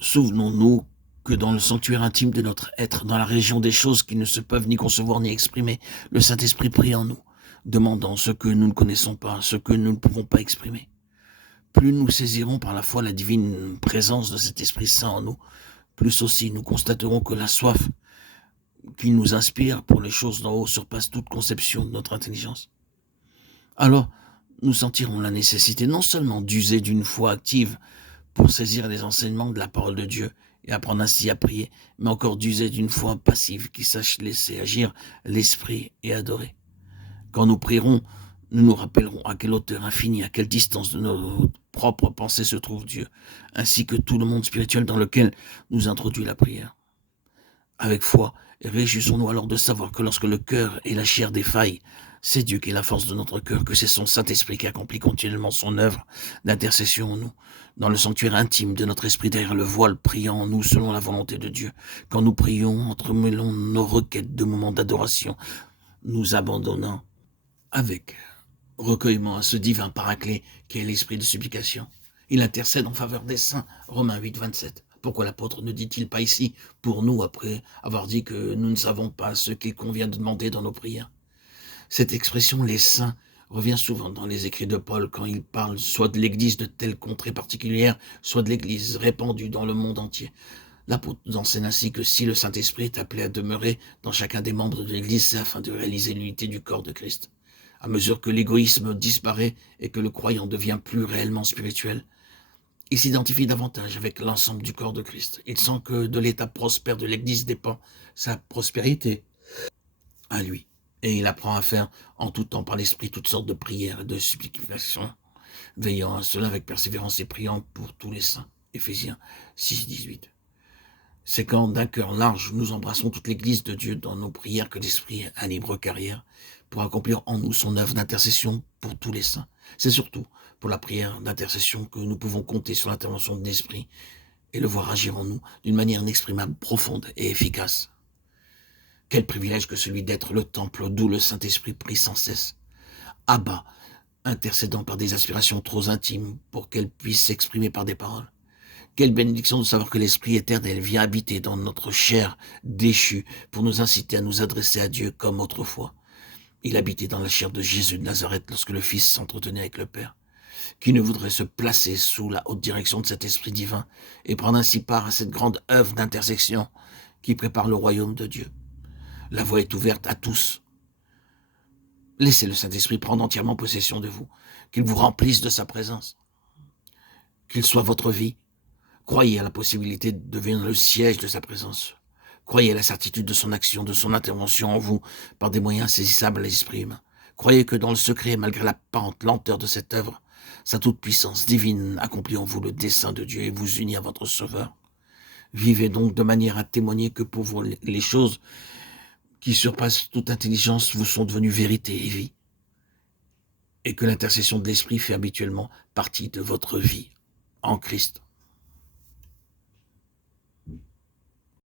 Souvenons-nous que dans le sanctuaire intime de notre être, dans la région des choses qui ne se peuvent ni concevoir ni exprimer, le Saint-Esprit prie en nous, demandant ce que nous ne connaissons pas, ce que nous ne pouvons pas exprimer. Plus nous saisirons par la foi la divine présence de cet Esprit Saint en nous, plus aussi nous constaterons que la soif qui nous inspire pour les choses d'en haut surpasse toute conception de notre intelligence. Alors, nous sentirons la nécessité non seulement d'user d'une foi active pour saisir les enseignements de la parole de Dieu et apprendre ainsi à prier, mais encore d'user d'une foi passive qui sache laisser agir l'esprit et adorer. Quand nous prierons, nous nous rappellerons à quelle hauteur infinie, à quelle distance de nos propres pensées se trouve Dieu, ainsi que tout le monde spirituel dans lequel nous introduit la prière. Avec foi, réjouissons-nous alors de savoir que lorsque le cœur et la chair défaillent, c'est Dieu qui est la force de notre cœur, que c'est son Saint-Esprit qui accomplit continuellement son œuvre d'intercession en nous, dans le sanctuaire intime de notre esprit derrière le voile, priant en nous selon la volonté de Dieu. Quand nous prions, entremêlons nos requêtes de moments d'adoration, nous abandonnant avec recueillement à ce divin paraclet qui est l'esprit de supplication. Il intercède en faveur des saints, Romains 8, 27. Pourquoi l'apôtre ne dit-il pas ici, pour nous, après avoir dit que nous ne savons pas ce qu'il convient de demander dans nos prières? Cette expression, les saints, revient souvent dans les écrits de Paul quand il parle soit de l'église de telle contrée particulière, soit de l'église répandue dans le monde entier. L'apôtre nous enseigne ainsi que si le Saint-Esprit est appelé à demeurer dans chacun des membres de l'église, c'est afin de réaliser l'unité du corps de Christ. À mesure que l'égoïsme disparaît et que le croyant devient plus réellement spirituel, il s'identifie davantage avec l'ensemble du corps de Christ. Il sent que de l'état prospère de l'Église dépend sa prospérité à lui. Et il apprend à faire en tout temps par l'Esprit toutes sortes de prières et de supplications, veillant à cela avec persévérance et priant pour tous les saints. Éphésiens 6, 18. C'est quand d'un cœur large nous embrassons toute l'Église de Dieu dans nos prières que l'Esprit a libre carrière pour accomplir en nous son œuvre d'intercession pour tous les saints. C'est surtout pour la prière d'intercession que nous pouvons compter sur l'intervention de l'Esprit et le voir agir en nous d'une manière inexprimable, profonde et efficace. Quel privilège que celui d'être le temple d'où le Saint-Esprit prie sans cesse. Abba, intercédant par des aspirations trop intimes pour qu'elles puissent s'exprimer par des paroles. Quelle bénédiction de savoir que l'Esprit éternel vient habiter dans notre chair déchue pour nous inciter à nous adresser à Dieu comme autrefois. Il habitait dans la chair de Jésus de Nazareth lorsque le Fils s'entretenait avec le Père. Qui ne voudrait se placer sous la haute direction de cet Esprit divin et prendre ainsi part à cette grande œuvre d'intersection qui prépare le royaume de Dieu? La voie est ouverte à tous. Laissez le Saint-Esprit prendre entièrement possession de vous, qu'il vous remplisse de sa présence, qu'il soit votre vie. Croyez à la possibilité de devenir le siège de sa présence. Croyez à la certitude de son action, de son intervention en vous par des moyens saisissables à l'esprit humain. Croyez que dans le secret, malgré l'apparente lenteur de cette œuvre, sa toute-puissance divine accomplit en vous le dessein de Dieu et vous unit à votre Sauveur. Vivez donc de manière à témoigner que pour vous, les choses qui surpassent toute intelligence vous sont devenues vérité et vie, et que l'intercession de l'Esprit fait habituellement partie de votre vie en Christ.